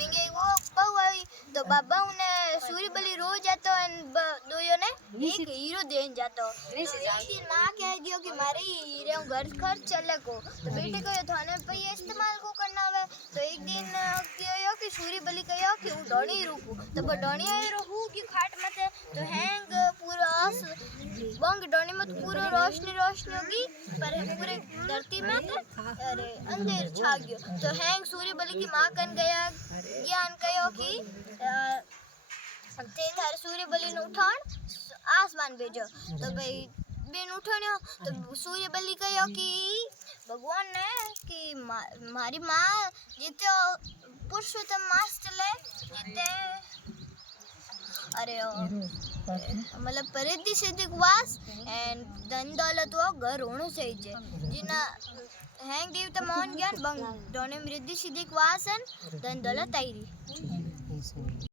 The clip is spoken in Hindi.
इंगे वो बहु आई तो बाबा उन्हें सूर्य बलि रोज जातो एन दोयो ने एक हीरो देन जातो। एक दिन मां कह दियो कि मारे हीरे घर खर्च चले को तो बेटे कहो थाने पैसा इस्तेमाल को करना आवे। तो एक दिन कहो कि सूर्य बलि कहो कि हूं डोणी रूपू तो वो डोणी रहू की खाट मते तो हैंग पूरा आस बंग डोणी में पूरा रोशनी रोशनी होगी पर पूरे धरती में अरे अंधेर छा गयो। तो हैंग सूर्य बलि की मां कन गया ज्ञान कहो कि ते थारे सूर्य बलि ने उठाण आसमान भेजो। तो भाई बेन उठाण्यो तो सूर्य बलि कहो कि भगवान ने कि मारी मां जिते पुरुषोत्तम मास चले जिते अरे मतलब परिधि सिद्धिक वास एंड धन दौलत वो घर होना चाहिए जिना हैंग देवता मोहन ज्ञान बंग दोने रिद्धि सिद्धिक वास एंड धन दौलत आई रही।